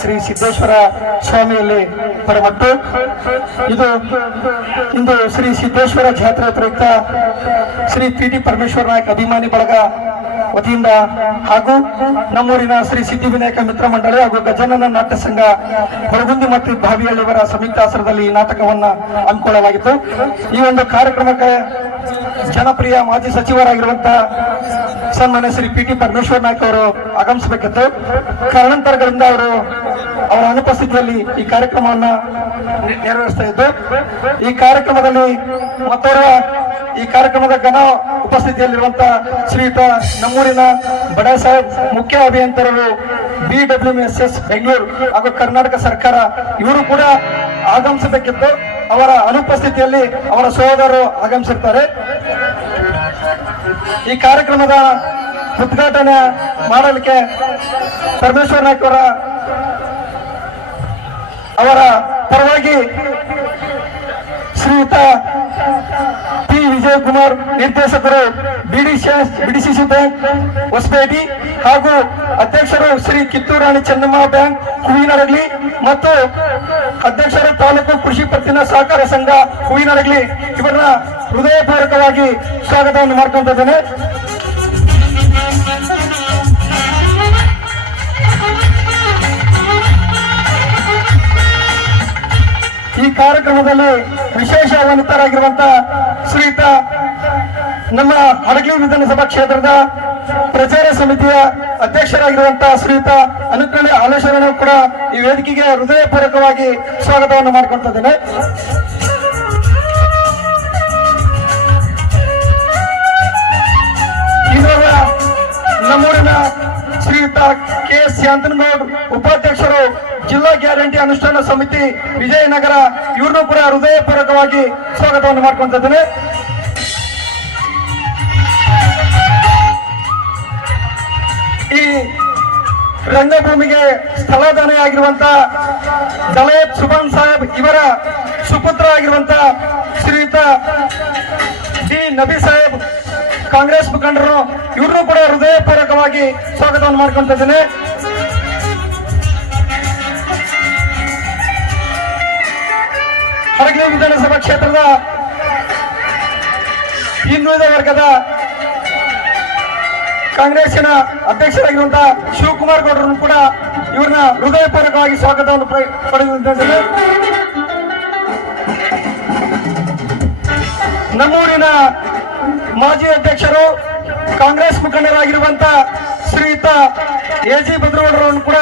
ಶ್ರೀ ಸಿದ್ದೇಶ್ವರ ಸ್ವಾಮಿಯಲ್ಲಿ ಪರಮಟ್ಟು ಇಂದು ಶ್ರೀ ಸಿದ್ದೇಶ್ವರ ಜಾತ್ರೆ ಪ್ರಯುಕ್ತ ಶ್ರೀ ಟಿ ಪರಮೇಶ್ವರ ನಾಯಕ್ ಅಭಿಮಾನಿ ಬಳಗ ವತಿಯಿಂದ ಹಾಗೂ ನಮ್ಮೂರಿನ ಶ್ರೀ ಸಿದ್ಧಿವಿನಾಯಕ ಮಿತ್ರ ಮಂಡಳಿ ಹಾಗೂ ಗಜಾನನ ನಾಟ್ಯ ಸಂಘ ಹೊರಗುಂದಿ ಮತ್ತು ಬಾವಿಯಲ್ಲಿ ಇವರ ಸಂಯುಕ್ತ ಆಶ್ರಯದಲ್ಲಿ ಈ ನಾಟಕವನ್ನ ಹಮ್ಮಿಕೊಳ್ಳಲಾಗಿತ್ತು. ಈ ಒಂದು ಕಾರ್ಯಕ್ರಮಕ್ಕೆ ಜನಪ್ರಿಯ ಮಾಜಿ ಸಚಿವರಾಗಿರುವಂತಹ ಸನ್ಮಾನ್ಯ ಶ್ರೀ ಟಿ ಪರಮೇಶ್ವರ ನಾಯಕ್ ಅವರು ಆಗಮಿಸಬೇಕಿತ್ತು. ಕಾರಣಾಂತರಗಳಿಂದ ಅವರ ಅನುಪಸ್ಥಿತಿಯಲ್ಲಿ ಈ ಕಾರ್ಯಕ್ರಮವನ್ನ ನೆರವೇರಿಸ್ತಾ ಇದ್ದು, ಈ ಕಾರ್ಯಕ್ರಮದಲ್ಲಿ ಈ ಕಾರ್ಯಕ್ರಮದ ಘನ ಉಪಸ್ಥಿತಿಯಲ್ಲಿರುವಂತಹ ಶ್ರೀಯುತ ನಮ್ಮೂರಿನ ಬಡಾ ಸಾಹೇಬ್ ಮುಖ್ಯ ಅಭಿಯಂತರರು BWMSS ಬೆಂಗಳೂರು ಹಾಗೂ ಕರ್ನಾಟಕ ಸರ್ಕಾರ ಇವರು ಕೂಡ ಆಗಮಿಸಬೇಕಿತ್ತು. ಅವರ ಅನುಪಸ್ಥಿತಿಯಲ್ಲಿ ಅವರ ಸಹೋದರರು ಆಗಮಿಸಿರ್ತಾರೆ. ಈ ಕಾರ್ಯಕ್ರಮದ ಉದ್ಘಾಟನೆ ಮಾಡಲಿಕ್ಕೆ ಪರಮೇಶ್ವರ ನಾಯ್ಕ ಅವರ ಪರವಾಗಿ ಶ್ರೀಯುತ P. ವಿಜಯಕುಮಾರ್ ನಿರ್ದೇಶಕರು BDCC ಬ್ಯಾಂಕ್ ಹೊಸಪೇಟೆ ಹಾಗೂ ಅಧ್ಯಕ್ಷರು ಶ್ರೀ ಕಿತ್ತೂರು ರಾಣಿ ಚೆನ್ನಮ್ಮ ಬ್ಯಾಂಕ್ ಹೂವಿನಡಗಲಿ ಮತ್ತು ಅಧ್ಯಕ್ಷರು ತಾಲೂಕು ಕೃಷಿ ಪತ್ತಿನ ಸಹಕಾರ ಸಂಘ ಹೂವಿನಡಗಲಿ ಇವರನ್ನ ಹೃದಯಪೂರ್ವಕವಾಗಿ ಸ್ವಾಗತವನ್ನು ಮಾಡ್ಕೊಂತಿದ್ದೇನೆ. ಈ ಕಾರ್ಯಕ್ರಮದಲ್ಲಿ ವಿಶೇಷ ಆಹ್ವಾನಿತರಾಗಿರುವಂತಹ ಶ್ರೀಯುತ ನಮ್ಮ ಹಡಗಲಿ ವಿಧಾನಸಭಾ ಕ್ಷೇತ್ರದ ಪ್ರಚಾರ ಸಮಿತಿಯ ಅಧ್ಯಕ್ಷರಾಗಿರುವಂತಹ ಶ್ರೀಯುತ ಅನುಕೂಲ ಆಲೇಶ್ವರನು ಕೂಡ ಈ ವೇದಿಕೆಗೆ ಹೃದಯಪೂರ್ವಕವಾಗಿ ಸ್ವಾಗತವನ್ನು ಮಾಡಿಕೊಳ್ತಿದ್ದೇನೆ. ಇವಾಗ ನಮ್ಮೂರಿನ ಶ್ರೀಯುತ KS ಶಾಂತನಗೌಡ್ ಉಪಾಧ್ಯಕ್ಷರು ಜಿಲ್ಲಾ ಗ್ಯಾರಂಟಿ ಅನುಷ್ಠಾನ ಸಮಿತಿ ವಿಜಯನಗರ ಇವ್ರನ್ನೂ ಕೂಡ ಹೃದಯಪೂರ್ವಕವಾಗಿ ಸ್ವಾಗತವನ್ನು ಮಾಡ್ಕೊಳ್ತಿದ್ದೇನೆ. ಈ ರಂಗಭೂಮಿಗೆ ಸ್ಥಳದಾನೆಯಾಗಿರುವಂತಹ ದಲಯತ್ ಸುಭಾನ್ ಸಾಹೇಬ್ ಇವರ ಸುಪುತ್ರ ಆಗಿರುವಂತಹ ಶ್ರೀಯುತ D. ನಬಿ ಸಾಹೇಬ್ ಕಾಂಗ್ರೆಸ್ ಮುಖಂಡರು ಇವ್ರನ್ನೂ ಕೂಡ ಹೃದಯಪೂರ್ವಕವಾಗಿ ಸ್ವಾಗತವನ್ನು ಮಾಡ್ಕೊಳ್ತಿದ್ದೇನೆ. ಹಡಗಲಿ ವಿಧಾನಸಭಾ ಕ್ಷೇತ್ರದ ಹಿಂದುಳಿದ ವರ್ಗದ ಕಾಂಗ್ರೆಸ್ಸಿನ ಅಧ್ಯಕ್ಷರಾಗಿರುವಂತಹ ಶಿವಕುಮಾರ್ ಗೌಡರನ್ನು ಕೂಡ ಇವ್ರನ್ನ ಹೃದಯಪೂರ್ವಕವಾಗಿ ಸ್ವಾಗತವನ್ನು ಪಡೆದಿದ್ದೇನೆ. ನಮ್ಮೂರಿನ ಮಾಜಿ ಅಧ್ಯಕ್ಷರು ಕಾಂಗ್ರೆಸ್ ಮುಖಂಡರಾಗಿರುವಂತಹ ಶ್ರೀಯುತ AG ಭದ್ರಗೌಡರನ್ನು ಕೂಡ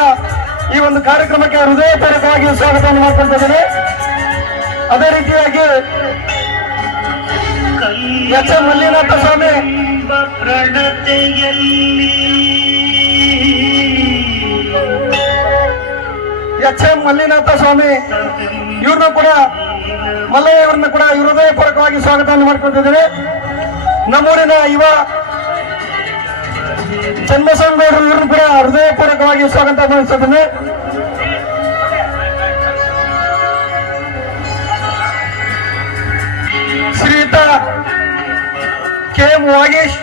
ಈ ಒಂದು ಕಾರ್ಯಕ್ರಮಕ್ಕೆ ಹೃದಯಪೂರ್ವಕವಾಗಿ ಸ್ವಾಗತವನ್ನು ಮಾಡಿಕೊಳ್ತಿದ್ದೇನೆ. ಅದೇ ರೀತಿಯಾಗಿ HM ಮಲ್ಲಿನಾಥ ಸ್ವಾಮಿ ಇವ್ರನ್ನ ಕೂಡ ಮಲ್ಲಯ್ಯ ಇವರನ್ನ ಕೂಡ ಹೃದಯಪೂರ್ವಕವಾಗಿ ಸ್ವಾಗತವನ್ನು ಮಾಡಿಕೊಳ್ತಿದ್ದೇನೆ. ನಮ್ಮೂರಿನ ಯುವ ಚನ್ನಬಸವನಗೌಡರು ಇವ್ರನ್ನು ಕೂಡ ಹೃದಯಪೂರ್ವಕವಾಗಿ ಸ್ವಾಗತ ಮಾಡಿಸುತ್ತೇನೆ. ಶ್ರೀಯುತ KM ವಾಗೇಶ್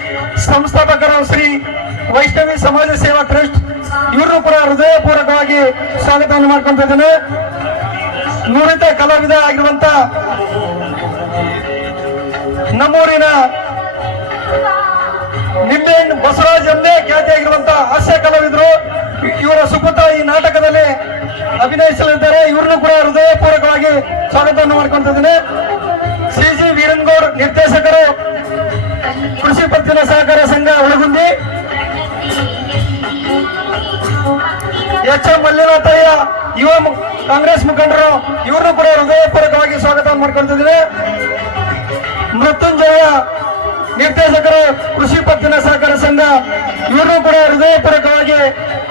ಸಂಸ್ಥಾಪಕರು ಶ್ರೀ ವೈಷ್ಣವಿ ಸಮಾಜ ಸೇವಾ ಟ್ರಸ್ಟ್ ಇವ್ರನ್ನು ಕೂಡ ಹೃದಯಪೂರ್ವಕವಾಗಿ ಸ್ವಾಗತವನ್ನು ಮಾಡ್ಕೊಳ್ತಿದ್ದೇನೆ. ನುರಿತ ಕಲಾವಿದ ಆಗಿರುವಂತ ನಮ್ಮೂರಿನ ನಿಂಬೆಹಣ್ಣು ಬಸವರಾಜ್ ಎಂದೇ ಖ್ಯಾತಿಯಾಗಿರುವಂತಹ ಹಾಸ್ಯ ಕಲಾವಿದರು ಇವರ ಸುಪುತ್ರ ಈ ನಾಟಕದಲ್ಲಿ ಅಭಿನಯಿಸಲಿದ್ದಾರೆ. ಇವ್ರನ್ನು ಕೂಡ ಹೃದಯಪೂರ್ವಕವಾಗಿ ಸ್ವಾಗತವನ್ನು ಮಾಡ್ಕೊಳ್ತಿದ್ದೇನೆ. CG ವೀರನ್ಗೌಡ್ ನಿರ್ದೇಶಕರು ಕೃಷಿ ಪತ್ತಿನ ಸಹಕಾರ ಸಂಘ ಹುಳಗುಂದಿ, HM ಮಲ್ಲಿನಾಥಯ್ಯ ಯುವ ಕಾಂಗ್ರೆಸ್ ಮುಖಂಡರು ಇವ್ರನ್ನು ಕೂಡ ಹೃದಯಪೂರ್ವಕವಾಗಿ ಸ್ವಾಗತವನ್ನು ಮಾಡ್ಕೊಳ್ತಿದ್ದೇನೆ. ಮೃತ್ಯುಂಜಯ ನಿರ್ದೇಶಕರು ಕೃಷಿ ಪತ್ತಿನ ಸಹಕಾರ ಸಂಘ ಇವ್ರನ್ನೂ ಕೂಡ ಹೃದಯಪೂರ್ವಕವಾಗಿ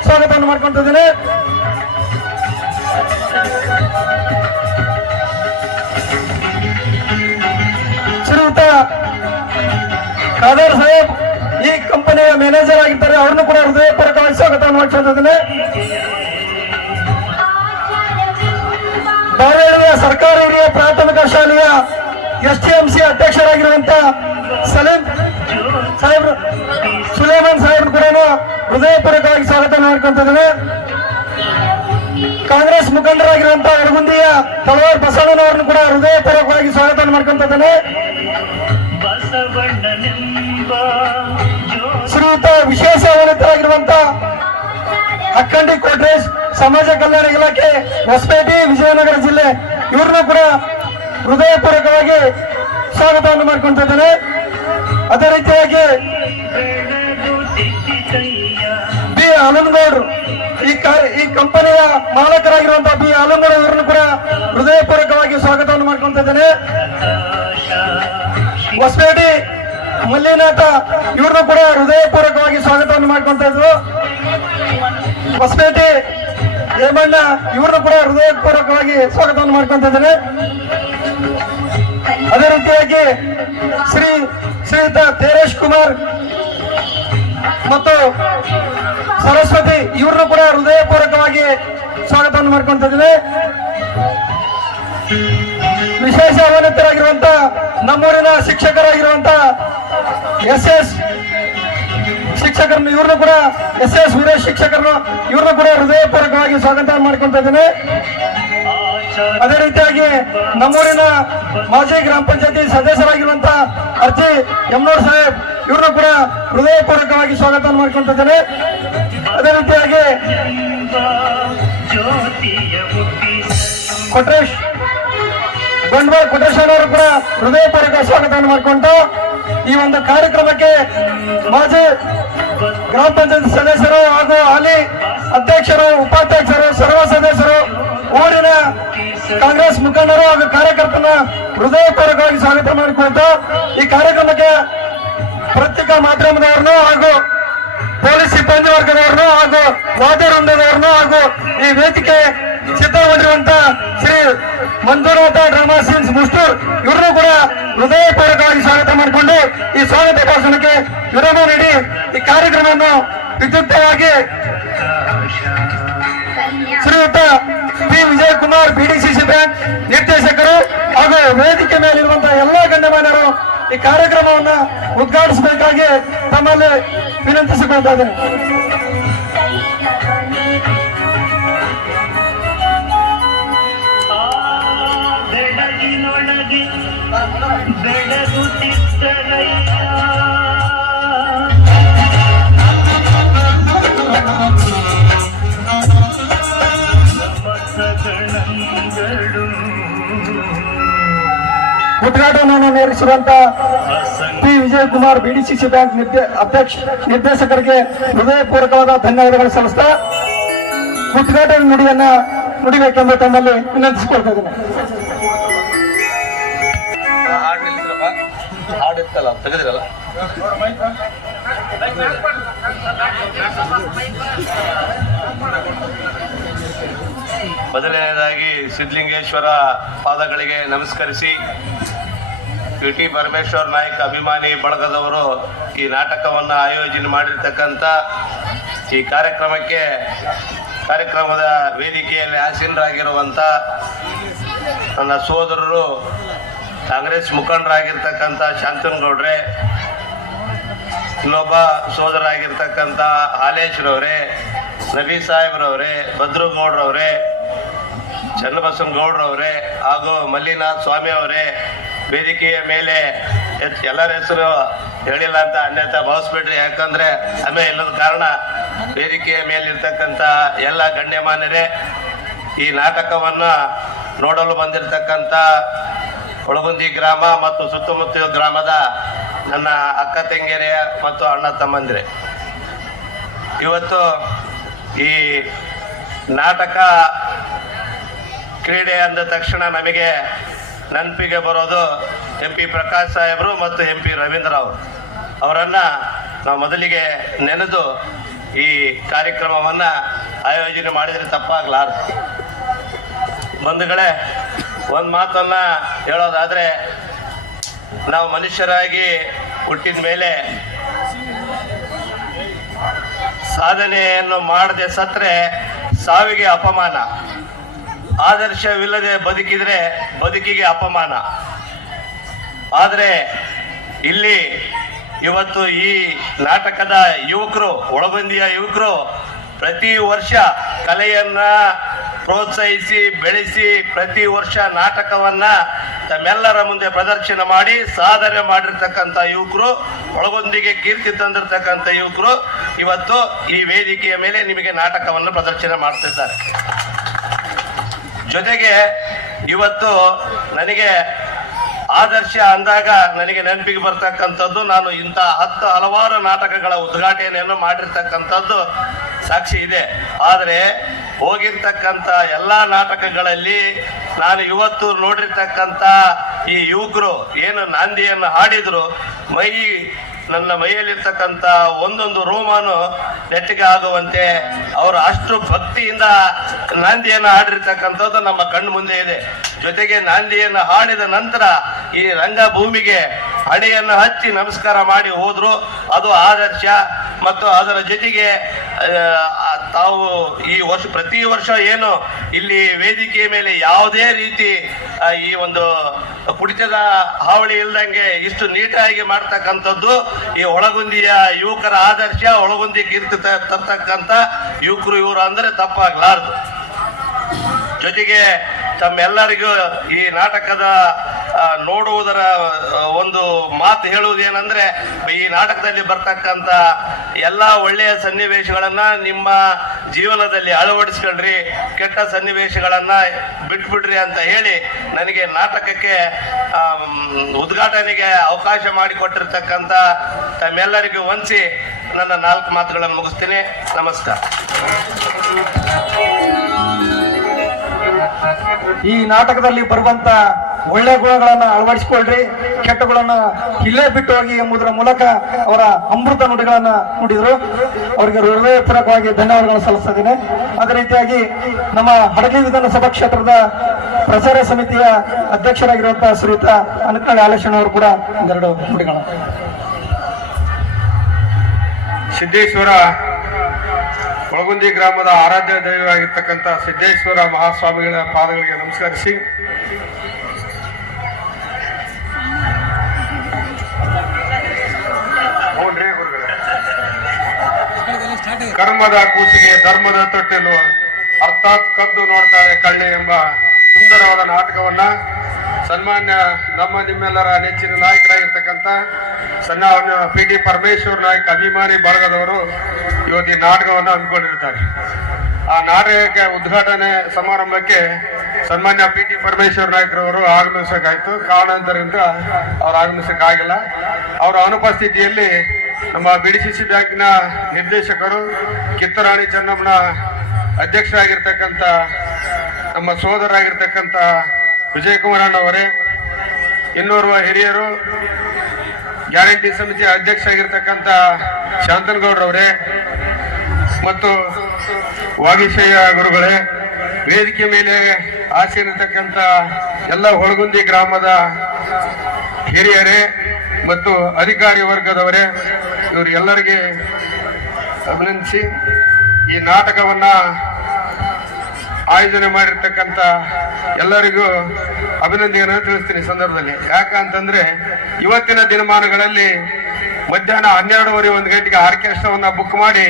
ಸ್ವಾಗತವನ್ನು ಮಾಡ್ಕೊಳ್ತಿದ್ದೇನೆ. ಶ್ರೀಯುತ ಖಾದರ್ ಸಾಹೇಬ್ ಈ ಕಂಪನಿಯ ಮ್ಯಾನೇಜರ್ ಆಗಿದ್ದಾರೆ. ಅವ್ರನ್ನು ಕೂಡ ಹೃದಯಪೂರ್ವಕವಾಗಿ ಸ್ವಾಗತವನ್ನು ಮಾಡ್ಕೊಳ್ತಿದ್ದೇನೆ. ಬಾಳೆಹಳ್ಳಿಯ ಸರ್ಕಾರಿ ಹಿರಿಯ ಪ್ರಾಥಮಿಕ ಶಾಲೆಯ STMC ಅಧ್ಯಕ್ಷರಾಗಿರುವಂತಹ ಸುಲೇಮಾನ್ ಸಾಹೇಬ್ ಕೂಡ ಹೃದಯಪೂರ್ವಕವಾಗಿ ಸ್ವಾಗತ ಮಾಡ್ಕೊಳ್ತಿದ್ದೇನೆ. ಕಾಂಗ್ರೆಸ್ ಮುಖಂಡರಾಗಿರುವಂತಹ ಯರಗುಂದಿಯ ತಳವಾರ್ ಬಸವಣ್ಣನವರನ್ನು ಕೂಡ ಹೃದಯಪೂರ್ವಕವಾಗಿ ಸ್ವಾಗತ ಮಾಡ್ಕೊಂತ ಇದ್ದೇನೆ. ಶ್ರೀಯುತ ವಿಶೇಷ ಆಡಳಿತರಾಗಿರುವಂತಹ ಅಕ್ಕಂಡಿ ಕೋಟ್ರೇಶ್ ಸಮಾಜ ಕಲ್ಯಾಣ ಇಲಾಖೆ ಹೊಸಪೇಟೆ ವಿಜಯನಗರ ಜಿಲ್ಲೆ ಇವ್ರನ್ನೂ ಕೂಡ ಹೃದಯಪೂರ್ವಕವಾಗಿ ಸ್ವಾಗತವನ್ನು ಮಾಡ್ಕೊಂತ ಇದ್ದೇನೆ. ಅದೇ ರೀತಿಯಾಗಿ ಬಿ ಆಲಂಗೌಡ್ರು ಈ ಕಂಪನಿಯ ಮಾಲಕರಾಗಿರುವಂತಹ ಬಿ ಆಲಂಗೌಡ ಇವರನ್ನು ಕೂಡ ಹೃದಯಪೂರ್ವಕವಾಗಿ ಸ್ವಾಗತವನ್ನು ಮಾಡ್ಕೊಂತ ಇದ್ದೇನೆ. ಹೊಸಪೇಟೆ ಮಲ್ಲಿನಾಥ ಇವ್ರನ್ನು ಕೂಡ ಹೃದಯಪೂರ್ವಕವಾಗಿ ಸ್ವಾಗತವನ್ನು ಮಾಡ್ಕೊಂತ ಇದ್ರು. ಹೊಸಪೇಟೆ ಹೇಮಣ್ಣ ಇವ್ರನ್ನು ಕೂಡ ಹೃದಯಪೂರ್ವಕವಾಗಿ ಸ್ವಾಗತವನ್ನು ಮಾಡ್ಕೊಂತ ಇದ್ದೇನೆ. ಅದೇ ರೀತಿಯಾಗಿ ಶ್ರೀಯುತ ತೇರೇಶ್ ಕುಮಾರ್ ಮತ್ತು ಸರಸ್ವತಿ ಇವ್ರನ್ನು ಕೂಡ ಹೃದಯಪೂರ್ವಕವಾಗಿ ಸ್ವಾಗತವನ್ನು ಮಾಡ್ಕೊಂತ ಇದ್ದೇನೆ. ವಿಶೇಷ ಆಹ್ವಾನಿತರಾಗಿರುವಂತ ನಮ್ಮೂರಿನ ಶಿಕ್ಷಕರಾಗಿರುವಂತ SS ಶಿಕ್ಷಕರನ್ನು ಇವ್ರನ್ನು ಕೂಡ SS ವೀರೇಶ್ ಶಿಕ್ಷಕರನ್ನು ಇವ್ರನ್ನು ಕೂಡ ಹೃದಯಪೂರ್ವಕವಾಗಿ ಸ್ವಾಗತ ಮಾಡ್ಕೊಂತ ಇದ್ದೇನೆ. ಅದೇ ರೀತಿಯಾಗಿ ನಮ್ಮೂರಿನ ಮಾಜಿ ಗ್ರಾಮ ಪಂಚಾಯತಿ ಸದಸ್ಯರಾಗಿರುವಂತಹ ಅರ್ಜಿ ಯಮನೂರ್ ಸಾಹೇಬ್ ಇವ್ರನ್ನು ಕೂಡ ಹೃದಯಪೂರ್ವಕವಾಗಿ ಸ್ವಾಗತ ಮಾಡ್ಕೊಂತ ಇದ್ದೇನೆ. ಅದೇ ರೀತಿಯಾಗಿ ಬಂಡವಾಳ ಕೊಟ್ರೇಶನವರು ಕೂಡ ಹೃದಯಪೂರ್ವಕ ಸ್ವಾಗತವನ್ನು ಮಾಡಿಕೊಂಡು ಈ ಒಂದು ಕಾರ್ಯಕ್ರಮಕ್ಕೆ ಮಾಜಿ ಗ್ರಾಮ ಪಂಚಾಯತ್ ಸದಸ್ಯರು ಹಾಗೂ ಹಾಲಿ ಅಧ್ಯಕ್ಷರು, ಉಪಾಧ್ಯಕ್ಷರು, ಸರ್ವ ಸದಸ್ಯರು, ಊರಿನ ಕಾಂಗ್ರೆಸ್ ಮುಖಂಡರು ಹಾಗೂ ಕಾರ್ಯಕರ್ತನ ಹೃದಯಪೂರ್ವಕವಾಗಿ ಸ್ವಾಗತ ಮಾಡಿಕೊಂಡು ಈ ಕಾರ್ಯಕ್ರಮಕ್ಕೆ ಪತ್ರಿಕಾ ಮಾಧ್ಯಮದವರನ್ನು ಹಾಗೂ ಪೊಲೀಸ್ ಸಿಬ್ಬಂದಿ ವರ್ಗದವರನ್ನು ಹಾಗೂ ವಾದ್ಯವೃಂದದವರನ್ನು ಹಾಗೂ ಈ ವೇದಿಕೆ ಸಿದ್ಧವಾಗಿರುವಂತ ಶ್ರೀ ಮಂಜುನಾಥ ಡ್ರಾಮಾ ಸೀನ್ಸ್ ಮುಷ್ಟೂರ್ ಇವ್ರನ್ನೂ ಕೂಡ ಹೃದಯಪೂರ್ವಕವಾಗಿ ಸ್ವಾಗತ ಮಾಡಿಕೊಂಡು ಈ ಸ್ವಾಗತ ಭಾಷಣಕ್ಕೆ ವಿರಾಮ ನೀಡಿ ಈ ಕಾರ್ಯಕ್ರಮವನ್ನು ವಿದ್ಯುಕ್ತವಾಗಿ ಶ್ರೀಯುತ ಪಿ ವಿಜಯಕುಮಾರ್ BDCC ಬ್ಯಾಂಕ್ ನಿರ್ದೇಶಕರು ಹಾಗೂ ವೇದಿಕೆ ಮೇಲಿರುವಂತಹ ಎಲ್ಲಾ ಗಣ್ಯಮಾನ್ಯರು ಈ ಕಾರ್ಯಕ್ರಮವನ್ನ ಉದ್ಘಾಟಿಸಬೇಕಾಗಿ ತಮ್ಮಲ್ಲಿ ವಿನಂತಿಸಿಕೊಳ್ತಾ ಇದ್ದೇನೆ. ಉದ್ಘಾಟನೆಯನ್ನು ನೆರವೇರಿಸಿರುವಂತಹ ಪಿ ವಿಜಯಕುಮಾರ್ BDCC ಬ್ಯಾಂಕ್ ನಿರ್ದೇಶಕರಿಗೆ ಹೃದಯಪೂರ್ವಕವಾದ ಧನ್ಯವಾದಗಳು ಸಲ್ಲಿಸ್ತಾ ಉದ್ಘಾಟನೆ ನುಡಿಯನ್ನ ನುಡಿಬೇಕೆಂದು ತಮ್ಮಲ್ಲಿ ವಿನಂತಿಸಿಕೊಳ್ತಾ ಇದ್ದೇನೆ. ಮೊದಲನೆಯದಾಗಿ ಸಿದ್ಧಲಿಂಗೇಶ್ವರ ಪಾದಗಳಿಗೆ ನಮಸ್ಕರಿಸಿ PT ಪರಮೇಶ್ವರ್ ನಾಯ್ಕ ಅಭಿಮಾನಿ ಬಳಗದವರು ಈ ನಾಟಕವನ್ನು ಆಯೋಜನೆ ಮಾಡಿರ್ತಕ್ಕಂಥ ಈ ಕಾರ್ಯಕ್ರಮದ ವೇದಿಕೆಯಲ್ಲಿ ಆಸೀನರಾಗಿರುವಂಥ ನನ್ನ ಸೋದರರು ಕಾಂಗ್ರೆಸ್ ಮುಖಂಡರಾಗಿರ್ತಕ್ಕಂಥ ಶಾಂತನಗೌಡ್ರೆ, ಇನ್ನೊಬ್ಬ ಸೋದರಾಗಿರ್ತಕ್ಕಂಥ ಹಾಲೇಶ್ರವರೇ, ನಬಿ ಸಾಹೇಬ್ರವರೇ, ಭದ್ರಗೌಡ್ರವರೇ, ಚನ್ನಬಸವನಗೌಡ್ರವರೇ ಹಾಗೂ ಮಲ್ಲಿನಾಥ್ ಸ್ವಾಮಿ ಅವರೇ, ವೇದಿಕೆಯ ಮೇಲೆ ಎಲ್ಲರ ಹೆಸರು ಹೇಳಿಲ್ಲ ಅಂತ ಅನ್ಯತಾ ಭಾವಿಸ್ಬಿಡ್ರಿ, ಯಾಕಂದ್ರೆ ಆಮೇಲೆ ಇಲ್ಲದ ಕಾರಣ ವೇದಿಕೆಯ ಮೇಲಿರ್ತಕ್ಕಂಥ ಎಲ್ಲ ಗಣ್ಯಮಾನ್ಯರೇ, ಈ ನಾಟಕವನ್ನ ನೋಡಲು ಬಂದಿರತಕ್ಕಂಥ ಒಳಗುಂದಿ ಗ್ರಾಮ ಮತ್ತು ಸುತ್ತಮುತ್ತ ಗ್ರಾಮದ ನನ್ನ ಅಕ್ಕ ತಂಗಿಯರೇ ಮತ್ತು ಅಣ್ಣ ತಮ್ಮಂದಿರೇ, ಇವತ್ತು ಈ ನಾಟಕ ಕ್ರೀಡೆ ಅಂದ ತಕ್ಷಣ ನಮಗೆ ನೆನಪಿಗೆ ಬರೋದು MP ಪ್ರಕಾಶ್ ಸಾಹೇಬರು ಮತ್ತು MP ರವೀಂದ್ರ ಅವರನ್ನು ನಾವು ಮೊದಲಿಗೆ ನೆನೆದು ಈ ಕಾರ್ಯಕ್ರಮವನ್ನು ಆಯೋಜನೆ ಮಾಡಿದರೆ ತಪ್ಪಾಗಲಾರದು. ಬಂಧುಗಳೇ, ಒಂದು ಮಾತನ್ನು ಹೇಳೋದಾದರೆ, ನಾವು ಮನುಷ್ಯರಾಗಿ ಹುಟ್ಟಿದ ಮೇಲೆ ಸಾಧನೆಯನ್ನು ಮಾಡದೆ ಸತ್ರೆ ಸಾವಿಗೆ ಅಪಮಾನ, ಆದರ್ಶವಿಲ್ಲದೆ ಬದುಕಿದ್ರೆ ಬದುಕಿಗೆ ಅಪಮಾನ. ಆದರೆ ಇಲ್ಲಿ ಇವತ್ತು ಈ ನಾಟಕದ ಯುವಕರು, ಒಳಗೊಂದಿಯ ಯುವಕರು ಪ್ರತಿ ವರ್ಷ ಕಲೆಯನ್ನ ಪ್ರೋತ್ಸಾಹಿಸಿ ಬೆಳೆಸಿ ಪ್ರತಿ ವರ್ಷ ನಾಟಕವನ್ನ ತಮ್ಮೆಲ್ಲರ ಮುಂದೆ ಪ್ರದರ್ಶನ ಮಾಡಿ ಸಾಧನೆ ಮಾಡಿರ್ತಕ್ಕಂಥ ಯುವಕರು, ಒಳಗೊಂದಿಗೆ ಕೀರ್ತಿ ತಂದಿರತಕ್ಕಂಥ ಯುವಕರು ಇವತ್ತು ಈ ವೇದಿಕೆಯ ಮೇಲೆ ನಿಮಗೆ ನಾಟಕವನ್ನು ಪ್ರದರ್ಶನ ಮಾಡ್ತಿದ್ದಾರೆ. ಜೊತೆಗೆ ಇವತ್ತು ನನಗೆ ಆದರ್ಶ ಅಂದಾಗ ನನಗೆ ನೆನಪಿಗೆ ಬರ್ತಕ್ಕಂಥದ್ದು, ನಾನು ಇಂಥ ಹಲವಾರು ನಾಟಕಗಳ ಉದ್ಘಾಟನೆಯನ್ನು ಮಾಡಿರ್ತಕ್ಕಂಥದ್ದು ಸಾಕ್ಷಿ ಇದೆ. ಆದರೆ ಹೋಗಿರ್ತಕ್ಕಂಥ ಎಲ್ಲ ನಾಟಕಗಳಲ್ಲಿ ನಾನು ಇವತ್ತು ನೋಡಿರ್ತಕ್ಕಂಥ ಈ ಯುವಕರು ಏನು ನಾಂದಿಯನ್ನು ಹಾಡಿದ್ರು, ನನ್ನ ಮೈಯಲ್ಲಿರ್ತಕ್ಕಂಥ ಒಂದೊಂದು ರೋಮಾನು ನೆಟ್ಟಿಗೆ ಆಗುವಂತೆ ಅವರು ಅಷ್ಟು ಭಕ್ತಿಯಿಂದ ನಾಂದಿಯನ್ನು ಹಾಡಿರ್ತಕ್ಕಂಥದ್ದು ನಮ್ಮ ಕಣ್ಣು ಮುಂದೆ ಇದೆ. ಜೊತೆಗೆ ನಾಂದಿಯನ್ನು ಹಾಡಿದ ನಂತರ ಈ ರಂಗಭೂಮಿಗೆ ಹಣೆಯನ್ನು ಹಚ್ಚಿ ನಮಸ್ಕಾರ ಮಾಡಿ ಹೋದ್ರು. ಅದು ಆದರ್ಶ. ಮತ್ತು ಅದರ ಜೊತೆಗೆ ತಾವು ಈ ವರ್ಷ ಪ್ರತಿ ವರ್ಷ ಏನು ಇಲ್ಲಿ ವೇದಿಕೆಯ ಮೇಲೆ ಯಾವುದೇ ರೀತಿ ಈ ಒಂದು ಕುಡಿತದ ಹಾವಳಿ ಇಲ್ದಂಗೆ ಇಷ್ಟು ನೀಟಾಗಿ ಮಾಡ್ತಕ್ಕಂಥದ್ದು ಈ ಒಳಗುಂದಿಯ ಯುವಕರ ಆದರ್ಶ. ಒಳಗುಂದಿ ಕೀರ್ತಿ ತರ್ತಕ್ಕಂಥ ಯುವಕರು ಇವರು ಅಂದರೆ ತಪ್ಪಾಗಲಾರದು. ಜೊತೆಗೆ ತಮ್ಮೆಲ್ಲರಿಗೂ ಈ ನಾಟಕದ ನೋಡುವುದರ ಒಂದು ಮಾತು ಹೇಳುವುದೇನೆಂದ್ರೆ, ಈ ನಾಟಕದಲ್ಲಿ ಬರ್ತಕ್ಕಂಥ ಎಲ್ಲ ಒಳ್ಳೆಯ ಸನ್ನಿವೇಶಗಳನ್ನ ನಿಮ್ಮ ಜೀವನದಲ್ಲಿ ಅಳವಡಿಸ್ಕೊಳ್ರಿ, ಕೆಟ್ಟ ಸನ್ನಿವೇಶಗಳನ್ನ ಬಿಟ್ಬಿಡ್ರಿ ಅಂತ ಹೇಳಿ ನನಗೆ ನಾಟಕಕ್ಕೆ ಉದ್ಘಾಟನೆಗೆ ಅವಕಾಶ ಮಾಡಿಕೊಟ್ಟಿರ್ತಕ್ಕಂಥ ತಮ್ಮೆಲ್ಲರಿಗೂ ವಂದಿಸಿ ನನ್ನ 4 ಮಾತುಗಳನ್ನು ಮುಗಿಸ್ತೀನಿ. ನಮಸ್ಕಾರ. ಈ ನಾಟಕದಲ್ಲಿ ಬರುವಂತ ಒಳ್ಳೆ ಗುಣಗಳನ್ನ ಅಳವಡಿಸಿಕೊಳ್ಳ್ರಿ, ಕೆಟ್ಟ ಗುಣಗಳನ್ನ ಇಲ್ಲೇ ಬಿಟ್ಟು ಹೋಗಿ ಎಂಬುದರ ಮೂಲಕ ಅವರ ಅಮೃತ ನುಡಿಗಳನ್ನ ನುಡಿದ್ರು. ಅವರಿಗೆ ಹೃದಯಪೂರ್ವಕವಾಗಿ ಧನ್ಯವಾದಗಳನ್ನು ಸಲ್ಲಿಸ್ತಾ ಇದ್ದೇನೆ. ಅದೇ ರೀತಿಯಾಗಿ ನಮ್ಮ ಹಡಗಲಿ ವಿಧಾನಸಭಾ ಕ್ಷೇತ್ರದ ಪ್ರಚಾರ ಸಮಿತಿಯ ಅಧ್ಯಕ್ಷರಾಗಿರುವಂತಹ ಶ್ರೀಯುತ ಅನಕನಹಳ್ಳಿ ಹಾಲೇಶಣ್ಣ ಅವರು ಕೂಡ ಒಂದೆರಡು ನುಡಿಗಳ. ಸಿದ್ದೇಶ್ವರ ಒಳಗುಂದಿ ಗ್ರಾಮದ ಆರಾಧ್ಯ ದೈವವಾಗಿರ್ತಕ್ಕಂಥ ಸಿದ್ದೇಶ್ವರ ಮಹಾಸ್ವಾಮಿಗಳ ಪಾದಗಳಿಗೆ ನಮಸ್ಕರಿಸಿ, ಕರ್ಮದ ಕೂಸಿಗೆ ಧರ್ಮದ ತೊಟ್ಟಿಲು ಅರ್ಥಾತ್ ಕದ್ದು ನೋಡ್ತಾಳೆ ಕಳ್ಳಿ ಎಂಬ ಸುಂದರವಾದ ನಾಟಕವನ್ನ ಸನ್ಮಾನ್ಯ ನಿಮ್ಮೆಲ್ಲರ ನೆಚ್ಚಿನ ನಾಯಕರಾಗಿರ್ತಕ್ಕಂಥ ಸನ್ಮಾನ್ಯ PT ಪರಮೇಶ್ವರ್ ನಾಯ್ಕ ಅಭಿಮಾನಿ ಬಳಗದವರು ಇವತ್ತು ಈ ನಾಟಕವನ್ನು ಹಮ್ಮಿಕೊಂಡಿರ್ತಾರೆ. ಆ ನಾಟಕಕ್ಕೆ ಉದ್ಘಾಟನೆ ಸಮಾರಂಭಕ್ಕೆ ಸನ್ಮಾನ್ಯ PT ಪರಮೇಶ್ವರ್ ನಾಯ್ಕರವರು ಆಗಮಿಸಬೇಕಾಯ್ತು. ಕಾರಣಾಂತರದಿಂದ ಅವ್ರು ಆಗಮಿಸಕ್ಕಾಗಿಲ್ಲ. ಅವರ ಅನುಪಸ್ಥಿತಿಯಲ್ಲಿ ನಮ್ಮ BDCC ಬ್ಯಾಂಕಿನ ನಿರ್ದೇಶಕರು, ಕಿತ್ತೂರಾಣಿ ಚೆನ್ನಮ್ಮನ ಅಧ್ಯಕ್ಷರಾಗಿರ್ತಕ್ಕಂಥ ನಮ್ಮ ಸೋದರಾಗಿರ್ತಕ್ಕಂಥ ವಿಜಯಕುಮಾರಣ್ಣವರೇ, ಇನ್ನೋರ್ವ ಹಿರಿಯರು, ಗ್ಯಾರಂಟಿ ಸಮಿತಿಯ ಅಧ್ಯಕ್ಷ ಆಗಿರ್ತಕ್ಕಂಥ ಶಾಂತನಗೌಡ್ರವರೇ ಮತ್ತು ವಾಗೀಶಯ್ಯ ಗುರುಗಳೇ, ವೇದಿಕೆ ಮೇಲೆ ಆಸೀನಿರ್ತಕ್ಕಂಥ ಎಲ್ಲ ಒಳಗುಂದಿ ಗ್ರಾಮದ ಹಿರಿಯರೇ ಮತ್ತು ಅಧಿಕಾರಿ ವರ್ಗದವರೇ, ಇವರಿಗೆಲ್ಲರಿಗೆ ಅಭಿನಂದಿಸಿ ಈ ನಾಟಕವನ್ನ ಆಯೋಜನೆ ಮಾಡಿರ್ತಕ್ಕಂಥ ಎಲ್ಲರಿಗೂ ಅಭಿನಂದನೆಯನ್ನು ತಿಳಿಸ್ತೀನಿ ಸಂದರ್ಭದಲ್ಲಿ. ಯಾಕಂತಂದ್ರೆ ಇವತ್ತಿನ ದಿನಮಾನಗಳಲ್ಲಿ ಮಧ್ಯಾಹ್ನ 12:30 1 ಗಂಟೆಗೆ ಆರ್ಕೆಸ್ಟ್ರಾವನ್ನ ಬುಕ್ ಮಾಡಿ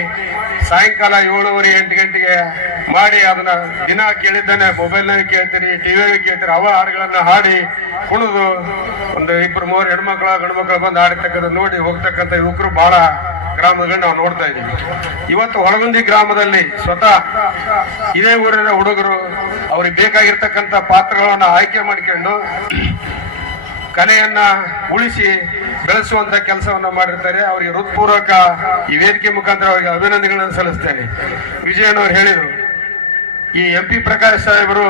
ಸಾಯಂಕಾಲ 7:30 8 ಗಂಟೆಗೆ ಮಾಡಿ ಅದನ್ನ ದಿನ ಕೇಳಿದ್ದಾನೆ ಮೊಬೈಲ್ನಲ್ಲಿ ಕೇಳ್ತೀರಿ, ಟಿವಿಯಲ್ಲಿ ಕೇಳ್ತೀರಿ. ಅವ ಹಾಡುಗಳನ್ನ ಹಾಡಿ ಕುಣಿದು ಒಂದು 2 3 ಹೆಣ್ಮಕ್ಳ ಗಂಡು ಮಕ್ಕಳು ಬಂದು ಆಡಿರ್ತಕ್ಕಂಥ ನೋಡಿ ಹೋಗ್ತಕ್ಕಂಥ ಯುವಕರು ಬಹಳ ಗ್ರಾಮದಲ್ಲಿ ನಾವು ನೋಡ್ತಾ ಇದ್ದೀವಿ. ಇವತ್ತು ಒಳಗುಂದಿ ಗ್ರಾಮದಲ್ಲಿ ಸ್ವತಃ ಇದೇ ಊರಿನ ಹುಡುಗರು ಅವ್ರಿಗೆ ಬೇಕಾಗಿರ್ತಕ್ಕಂಥ ಪಾತ್ರಗಳನ್ನ ಆಯ್ಕೆ ಮಾಡಿಕೊಂಡು ಕಲೆಯನ್ನ ಉಳಿಸಿ ಬೆಳೆಸುವಂತ ಕೆಲಸವನ್ನ ಮಾಡಿರ್ತಾರೆ. ಅವರಿಗೆ ಹೃತ್ಪೂರ್ವಕ ಈ ವೇದಿಕೆ ಮುಖಾಂತರ ಅವರಿಗೆ ಅಭಿನಂದನೆಗಳನ್ನು ಸಲ್ಲಿಸ್ತೇನೆ. ವಿಜಯನವರು ಹೇಳಿದರು, ಈ MP ಪ್ರಕಾಶ್ ಸಾಹೇಬರು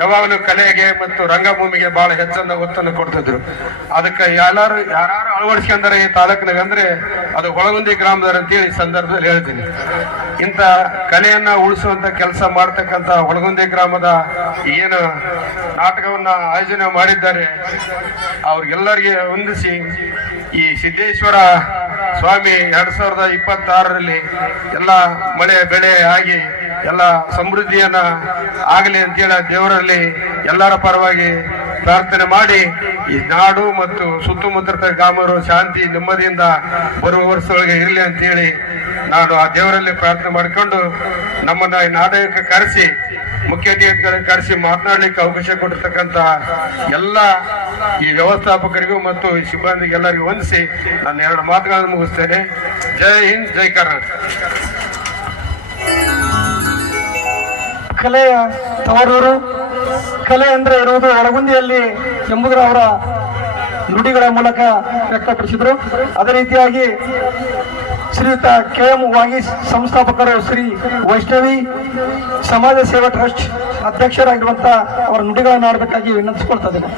ಯಾವಾಗಲೂ ಕಲೆಗೆ ಮತ್ತು ರಂಗಭೂಮಿಗೆ ಬಹಳ ಹೆಚ್ಚನ್ನ ಒತ್ತನ್ನು ಕೊಡ್ತಿದ್ರು. ಅದಕ್ಕೆ ಯಾರು ಅಳವಡಿಸ್ಕೊಂಡಾರೆ ಈ ತಾಲೂಕಿನಾಗ ಅಂದ್ರೆ ಅದು ಒಳಗುಂದಿ ಗ್ರಾಮದವ್ರು ಅಂತೇಳಿ ಈ ಸಂದರ್ಭದಲ್ಲಿ ಹೇಳ್ತೀನಿ. ಇಂಥ ಕಲೆಯನ್ನ ಉಳಿಸುವಂತ ಕೆಲಸ ಮಾಡ್ತಕ್ಕಂಥ ಒಳಗುಂದಿ ಗ್ರಾಮದ ಏನು ನಾಟಕವನ್ನ ಆಯೋಜನೆ ಮಾಡಿದ್ದಾರೆ ಅವ್ರಿಗೆಲ್ಲರಿಗೆ ವಂದಿಸಿ, ಈ ಸಿದ್ದೇಶ್ವರ ಸ್ವಾಮಿ 2026ರಲ್ಲಿ ಎಲ್ಲ ಮಳೆ ಬೆಳೆ ಆಗಿ ಎಲ್ಲ ಸಮೃದ್ಧಿಯನ್ನ ಆಗಲಿ ಅಂತೇಳಿ ದೇವರಲ್ಲಿ ಎಲ್ಲರ ಪರವಾಗಿ ಪ್ರಾರ್ಥನೆ ಮಾಡಿ ಈ ನಾಡು ಮತ್ತು ಸುತ್ತಮುತ್ತ ಗ್ರಾಮರು ಶಾಂತಿ ನೆಮ್ಮದಿಯಿಂದ ಬರುವ ವರ್ಷದೊಳಗೆ ಇರಲಿ ಅಂತೇಳಿ ನಾನು ಆ ದೇವರಲ್ಲಿ ಪ್ರಾರ್ಥನೆ ಮಾಡಿಕೊಂಡು ನಮ್ಮನ್ನ ಈ ನಾಟಕಕ್ಕೆ ಕರೆಸಿ ಮುಖ್ಯ ಅತಿಥಿಗಳಿಗೆ ಕರೆಸಿ ಮಾತನಾಡಲಿಕ್ಕೆ ಅವಕಾಶ ಕೊಟ್ಟಿರ್ತಕ್ಕಂಥ ಎಲ್ಲ ಈ ವ್ಯವಸ್ಥಾಪಕರಿಗೂ ಮತ್ತು ಈ ಸಿಬ್ಬಂದಿಗೆ ಎಲ್ಲರಿಗೂ ವಂದಿಸಿ ನಾನು 2 ಮಾತುಗಳನ್ನು ಮುಗಿಸ್ತೇನೆ. ಜೈ ಹಿಂದ್, ಜೈ ಕರ್ನಾಟಕ. ಕಲೆಯ ತವರೂರು, ಕಲೆ ಅಂದ್ರೆ ಇರುವುದು ಒಳಗುಂದಿಯಲ್ಲಿ ಎಂಬುದರ ಅವರ ನುಡಿಗಳ ಮೂಲಕ ವ್ಯಕ್ತಪಡಿಸಿದರು. ಅದೇ ರೀತಿಯಾಗಿ ಶ್ರೀಯುತ KM ವಾಗೀಸ್ ಸಂಸ್ಥಾಪಕರು ಶ್ರೀ ವೈಷ್ಣವಿ ಸಮಾಜ ಸೇವಾ ಟ್ರಸ್ಟ್ ಅಧ್ಯಕ್ಷರಾಗಿರುವಂತ ಅವರ ನುಡಿಗಳನ್ನು ಆಡಬೇಕಾಗಿ ವಿನಂತಿಸಿಕೊಳ್ತಾ ಇದ್ದೇನೆ.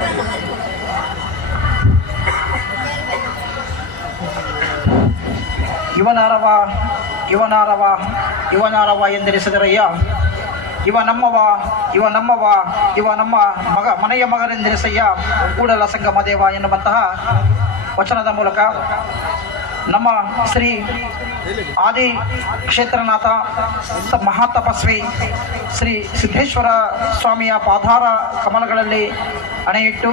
ಇವನಾರವ ಇವನಾರವ ಇವನಾರವ ಎಂದೆನಿಸಿದರಯ್ಯ, ಇವ ನಮ್ಮವ ಇವ ನಮ್ಮವ ಇವ ನಮ್ಮ ಮನೆಯ ಮಗನೆಂದೆನಿಸಯ್ಯ ಕೂಡಲ ಸಂಗಮ ದೇವ ಎನ್ನುವಂತಹ ವಚನದ ಮೂಲಕ ನಮ್ಮ ಶ್ರೀ ಆದಿ ಕ್ಷೇತ್ರನಾಥ ಮಹಾತಪಸ್ವಿ ಶ್ರೀ ಸಿದ್ದೇಶ್ವರ ಸ್ವಾಮಿಯ ಪಾದಾರ ಕಮಲಗಳಲ್ಲಿ ಅಣೆಯಿಟ್ಟು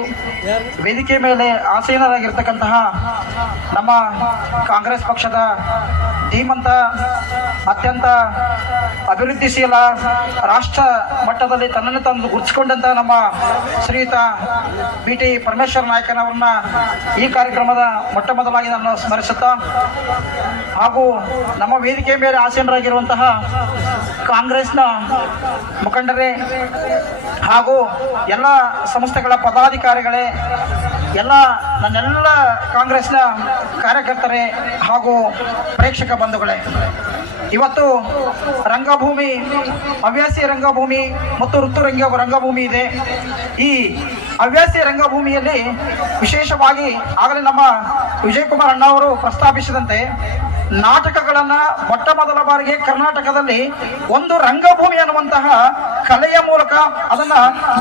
ವೇದಿಕೆ ಮೇಲೆ ಆಸೀನರಾಗಿರ್ತಕ್ಕಂತಹ ನಮ್ಮ ಕಾಂಗ್ರೆಸ್ ಪಕ್ಷದ ಧೀಮಂತ ಅತ್ಯಂತ ಅಭಿವೃದ್ಧಿಶೀಲ ರಾಷ್ಟ್ರ ಮಟ್ಟದಲ್ಲಿ ತನ್ನನ್ನು ತಂದು ಗುರುತಿಸಿಕೊಂಡಂತಹ ನಮ್ಮ ಶ್ರೀಯುತ BT ಪರಮೇಶ್ವರ ನಾಯಕನವರನ್ನ ಈ ಕಾರ್ಯಕ್ರಮದ ಮೊಟ್ಟ ಮೊದಲಾಗಿ ನಾನು ಸ್ಮರಿಸುತ್ತಾ, ಹಾಗೂ ನಮ್ಮ ವೇದಿಕೆ ಮೇಲೆ ಆಸೀನರಾಗಿರುವಂತಹ ಕಾಂಗ್ರೆಸ್ನ ಮುಖಂಡರೇ ಹಾಗೂ ಎಲ್ಲ ಸಂಸ್ಥೆಗಳ ಪದಾಧಿಕಾರಿಗಳೇ, ನನ್ನೆಲ್ಲ ಕಾಂಗ್ರೆಸ್ನ ಕಾರ್ಯಕರ್ತರೇ ಹಾಗೂ ಪ್ರೇಕ್ಷಕ ಬಂಧುಗಳೇ, ಇವತ್ತು ರಂಗಭೂಮಿ, ಹವ್ಯಾಸಿ ರಂಗಭೂಮಿ ಮತ್ತು ಋತು ರಂಗಭೂಮಿ ಇದೆ. ಈ ಹವ್ಯಾಸಿ ರಂಗಭೂಮಿಯಲ್ಲಿ ವಿಶೇಷವಾಗಿ ಆಗಲೇ ನಮ್ಮ ವಿಜಯಕುಮಾರ್ ಅಣ್ಣವರು ಪ್ರಸ್ತಾಪಿಸಿದಂತೆ ನಾಟಕಗಳನ್ನು ಮೊಟ್ಟ ಮೊದಲ ಬಾರಿಗೆ ಕರ್ನಾಟಕದಲ್ಲಿ ಒಂದು ರಂಗಭೂಮಿ ಅನ್ನುವಂತಹ ಕಲೆಯ ಮೂಲಕ ಅದನ್ನ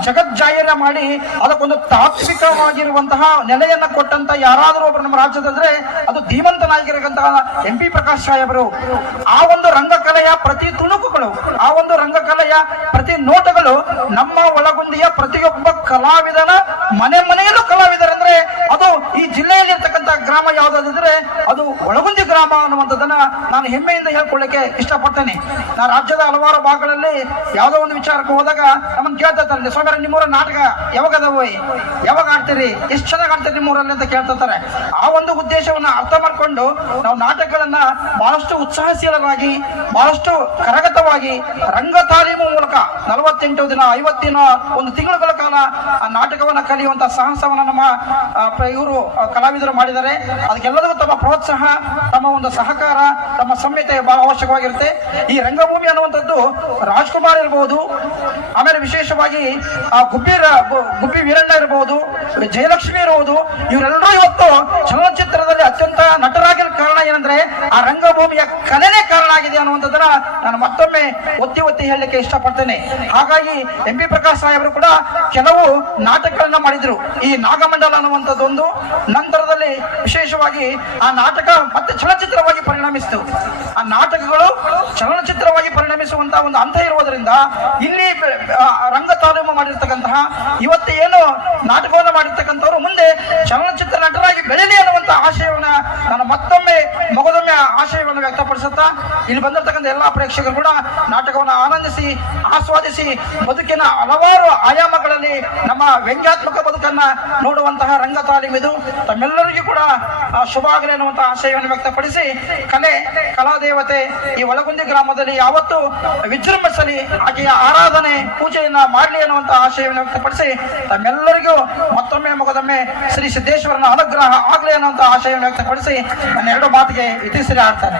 ಜಗಜ್ಜಾಹೀರ ಮಾಡಿ ಅದಕ್ಕೊಂದು ತಾತ್ವಿಕವಾಗಿರುವಂತಹ ನೆಲೆಯನ್ನು ಕೊಟ್ಟಂತ ಯಾರಾದರೂ ಒಬ್ಬರು ನಮ್ಮ ರಾಜ್ಯದಂದ್ರೆ ಅದು ಧೀಮಂತನಾಗಿರತಕ್ಕಂತಹ MP ಪ್ರಕಾಶ್ ಸಾಹೇಬರು. ಆ ಒಂದು ರಂಗಕಲೆಯ ಪ್ರತಿ ತುಣುಕುಗಳು, ಆ ಒಂದು ರಂಗಕಲೆಯ ಪ್ರತಿ ನೋಟಗಳು ನಮ್ಮ ಒಳಗುಂದಿಯ ಪ್ರತಿಯೊಬ್ಬ ಕಲಾವಿದನ ಮನೆಯಲ್ಲೂ ಕಲಾವಿದರಂದ್ರೆ ಅದು ಈ ಜಿಲ್ಲೆಯಲ್ಲಿ ಇರ್ತಕ್ಕಂಥ ಗ್ರಾಮ ಯಾವುದಾದ್ರೆ ಅದು ಒಳಗುಂದಿ ಗ್ರಾಮ ಅನ್ನುವಂಥದ್ದನ್ನ ನಾನು ಹೆಮ್ಮೆಯಿಂದ ಹೇಳ್ಕೊಳ್ಳಿಕ್ಕೆ ಇಷ್ಟಪಡ್ತೇನೆ. ನಾನು ರಾಜ್ಯದ ಹಲವಾರು ಭಾಗಗಳಲ್ಲಿ ಯಾವುದೋ ಒಂದು ವಿಚಾರಕ್ಕೆ ಹೋದಾಗ ನಮ್ಮನ್ನು ಕೇಳ್ತಾರೆ, ಸ್ವಾಮಿ ನಿಮ್ಮೂರ ನಾಟಕ ಯಾವಾಗ ಅದಾವ, ಯಾವಾಗ ಆಡ್ತೀರಿ, ಎಷ್ಟು ಚೆನ್ನಾಗಿ ಆಡ್ತೀರಿ ನಿಮ್ಮೂರಲ್ಲಿ ಅಂತ ಕೇಳ್ತಾರೆ. ಆ ಒಂದು ಉದ್ದೇಶವನ್ನ ಅರ್ಥ ಮಾಡ್ಕೊಂಡು ನಾವು ನಾಟಕಗಳನ್ನ ಬಹಳಷ್ಟು ಉತ್ಸಾಹಶೀಲರಾಗಿ, ಬಹಳಷ್ಟು ಕರಗತವಾಗಿ ರಂಗ ತಾಲೀಮು ಮೂಲಕ 48 ದಿನ 50 ದಿನ ಒಂದು ತಿಂಗಳುಗಳ ಕಾಲ ಆ ನಾಟಕವನ್ನ ಕಲಿಯುವಂತಹ ಸಾಹಸವನ್ನ ನಮ್ಮ ಇವರು ಕಲಾವಿದರು ಮಾಡಿದ್ದಾರೆ. ಅದಕ್ಕೆಲ್ಲದಕ್ಕೂ ತಮ್ಮ ಪ್ರೋತ್ಸಾಹ, ತಮ್ಮ ಒಂದು ಸಹಕಾರ, ತಮ್ಮ ಸಂಹಿತೆ ಬಹಳ ಅವಶ್ಯಕವಾಗಿರುತ್ತೆ. ಈ ರಂಗಭೂಮಿ ಅನ್ನುವಂಥದ್ದು ರಾಜ್ಕುಮಾರ್ ಇರಬಹುದು, ಆಮೇಲೆ ವಿಶೇಷವಾಗಿ ಗುಬ್ಬಿ ವೀರಣ್ಣ ಇರಬಹುದು, ಜಯಲಕ್ಷ್ಮಿ ಇರಬಹುದು, ಇವರೆಲ್ಲರೂ ಇವತ್ತು ಚಲನಚಿತ್ರದಲ್ಲಿ ಅತ್ಯಂತ ನಟರಾಗಿರೋ ಕಾರಣ ಏನಂದ್ರೆ ಆ ರಂಗಭೂಮಿಯ ಕಲೆನೇ ಕಾರಣ ಆಗಿದೆ ಅನ್ನುವಂಥದ್ದನ್ನ ನಾನು ಮತ್ತೊಮ್ಮೆ ಒತ್ತಿ ಹೇಳಲಿಕ್ಕೆ ಇಷ್ಟಪಡ್ತೇನೆ. ಹಾಗಾಗಿ MP ಪ್ರಕಾಶ್ ಸಾಹೇಬರು ಕೂಡ ಕೆಲವು ನಾಟಕಗಳನ್ನ ಮಾಡಿದ್ರು. ಈ ನಾಗಮಂಡಲ ಅನ್ನುವಂಥದ್ದೊಂದು, ನಂತರದಲ್ಲಿ ವಿಶೇಷವಾಗಿ ಆ ನಾಟಕ ಮತ್ತೆ ಚಲನಚಿತ್ರವಾಗಿ ಪರಿಣಮಿಸಿತು. ಆ ನಾಟಕಗಳು ಚಲನಚಿತ್ರವಾಗಿ ಪರಿಣಮಿಸುವಂತಹ ಒಂದು ಹಂತ ಇರುವುದರಿಂದ ಇಲ್ಲಿ ರಂಗ ತಾಲೀಮು ಮಾಡಿರ್ತಕ್ಕಂತಹ ಇವತ್ತು ಏನು ನಾಟಕವನ್ನು ಮಾಡಿರ್ತಕ್ಕಂಥವ್ರು ಮುಂದೆ ಚಲನಚಿತ್ರ ನಟರಾಗಿ ಬೆಳೆಯಲಿ ಅನ್ನುವಂತ ಆಶಯವನ್ನ ನಾನು ಮತ್ತೊಮ್ಮೆ ಮಗದೊಮ್ಮೆ ಆಶಯವನ್ನು ವ್ಯಕ್ತಪಡಿಸುತ್ತಾ ಇಲ್ಲಿ ಬಂದಿರತಕ್ಕಂಥ ಎಲ್ಲಾ ಪ್ರೇಕ್ಷಕರು ಕೂಡ ನಾಟಕವನ್ನು ಆನಂದಿಸಿ ಆಸ್ವಾದಿಸಿ ಬದುಕಿನ ಹಲವಾರು ಆಯಾಮಗಳಲ್ಲಿ ನಮ್ಮ ವ್ಯಂಗ್ಯಾತ್ಮಕ ಬದುಕನ್ನ ನೋಡುವಂತಹ ರಂಗ ತಾಲೀಮಿದು. ತಮ್ಮೆಲ್ಲರಿಗೂ ಕೂಡ ಶುಭ ಆಗಲಿ ಅನ್ನುವಂತಹ ಆಶಯವನ್ನು ವ್ಯಕ್ತಪಡಿಸಿ, ಕಲಾದೇವತೆ ಈ ಒಳಗುಂದಿ ಗ್ರಾಮದಲ್ಲಿ ಯಾವತ್ತೂ ವಿಜೃಂಭಿಸಲಿ, ಆಕೆಯ ಆರಾಧನೆ ಪೂಜೆಯನ್ನ ಮಾಡಲಿ ಅನ್ನುವಂತಹ ಆಶಯವನ್ನು ವ್ಯಕ್ತಪಡಿಸಿ ತಮ್ಮೆಲ್ಲರಿಗೂ ಮತ್ತೊಮ್ಮೆ ಮಗದೊಮ್ಮೆ ಶ್ರೀ ಸಿದ್ದೇಶ್ವರನ ಅನುಗ್ರಹ ಆಗಲಿ ಅನ್ನುವಂತಹ ಆಶಯವನ್ನು ವ್ಯಕ್ತಪಡಿಸಿ ನನ್ನ 2 ಮಾತಿಗೆ ಇತಿಶ್ರೀ ಆಡ್ತಾನೆ.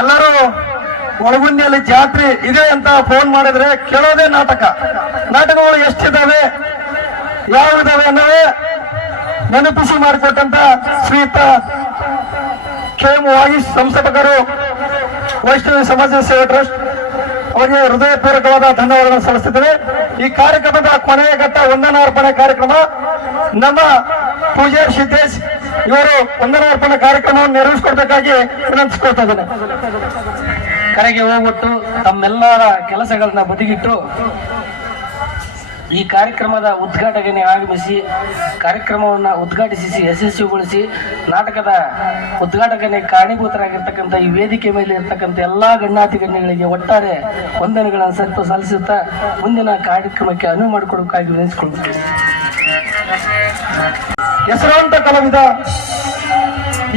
ಎಲ್ಲರೂ ಒಳಗುಂದಿಯಲ್ಲಿ ಜಾತ್ರೆ ಇದೆ ಅಂತ ಫೋನ್ ಮಾಡಿದ್ರೆ ಕೇಳೋದೇ ನಾಟಕಗಳು ಎಷ್ಟಿದ್ದಾವೆ, ಯಾವಿದಾವೆ ಅನ್ನೋದೇ ನೆನಪಿಸಿ ಮಾಡಿಕೊಟ್ಟಂತ ಶ್ರೀಯುತ KM ವಾಗೀಸ್ ಸಂಸ್ಥಾಪಕರು ವೈಷ್ಣವಿ ಸಮಾಜ ಸೇವಾ ಟ್ರಸ್ಟ್ ಅವರಿಗೆ ಹೃದಯಪೂರ್ವಕವಾದ ಧನ್ಯವಾದಗಳನ್ನು ಸಲ್ಲಿಸುತ್ತೇವೆ. ಈ ಕಾರ್ಯಕ್ರಮದ ಕೊನೆಯ ಘಟ್ಟ ವಂದನಾರ್ಪಣೆ ಕಾರ್ಯಕ್ರಮ. ನಮ್ಮ ಪೂಜಾರಿ ಸಿದ್ದೇಶ್ ಇವರು ವಂದನಾರ್ಪಣೆ ಕಾರ್ಯಕ್ರಮವನ್ನು ನೆರವೇರಿಸಿಕೊಡ್ಬೇಕಾಗಿ ವಿನಂತಿಸಿಕೊಳ್ತಾ ಇದ್ದೇನೆ. ಕರೆಗೆ ಹೋಗ್ಬಿಟ್ಟು ತಮ್ಮೆಲ್ಲರ ಕೆಲಸಗಳನ್ನ ಬದಿಗಿಟ್ಟು ಈ ಕಾರ್ಯಕ್ರಮದ ಉದ್ಘಾಟನೆಗೆ ಆಗಮಿಸಿ ಕಾರ್ಯಕ್ರಮವನ್ನು ಉದ್ಘಾಟಿಸಿ ಯಶಸ್ವಿಗೊಳಿಸಿ ನಾಟಕದ ಉದ್ಘಾಟನೆಗೆ ಕಾರಣೀಭೂತರಾಗಿರ್ತಕ್ಕಂಥ ಈ ವೇದಿಕೆ ಮೇಲೆ ಇರ್ತಕ್ಕಂಥ ಎಲ್ಲ ಗಣ್ಯಾತಿ ಗಣ್ಯಗಳಿಗೆ ಒಟ್ಟಾರೆ ವಂದನೆಗಳನ್ನು ಸಲ್ಲಿಸುತ್ತಾ ಮುಂದಿನ ಕಾರ್ಯಕ್ರಮಕ್ಕೆ ಅನುವು ಮಾಡಿಕೊಡಬೇಕಾಗಿ ವಿನಂತಿಸಿಕೊಳ್ಳುತ್ತೇವೆ. ಹೆಸರಾಂತ ಕಲಾವಿದ,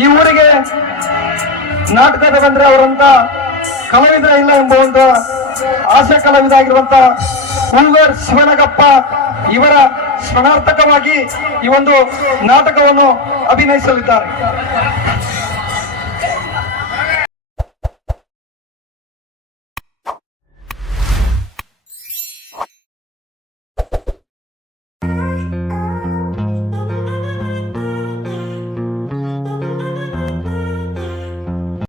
ಈ ಊರಿಗೆ ನಾಟಕದ ಬಂದ್ರೆ ಅವರಂತ ಕಲಾವಿದ ಇಲ್ಲ ಎಂಬ ಒಂದು ಹಾಸ್ಯ ಕಲಾವಿದ ಆಗಿರುವಂತ ಹೂಗರ್ ಶಿವನಗಪ್ಪ ಇವರ ಸ್ಮರಣಾರ್ಥಕವಾಗಿ ಈ ಒಂದು ನಾಟಕವನ್ನು ಅಭಿನಯಿಸಲಿದ್ದಾರೆ.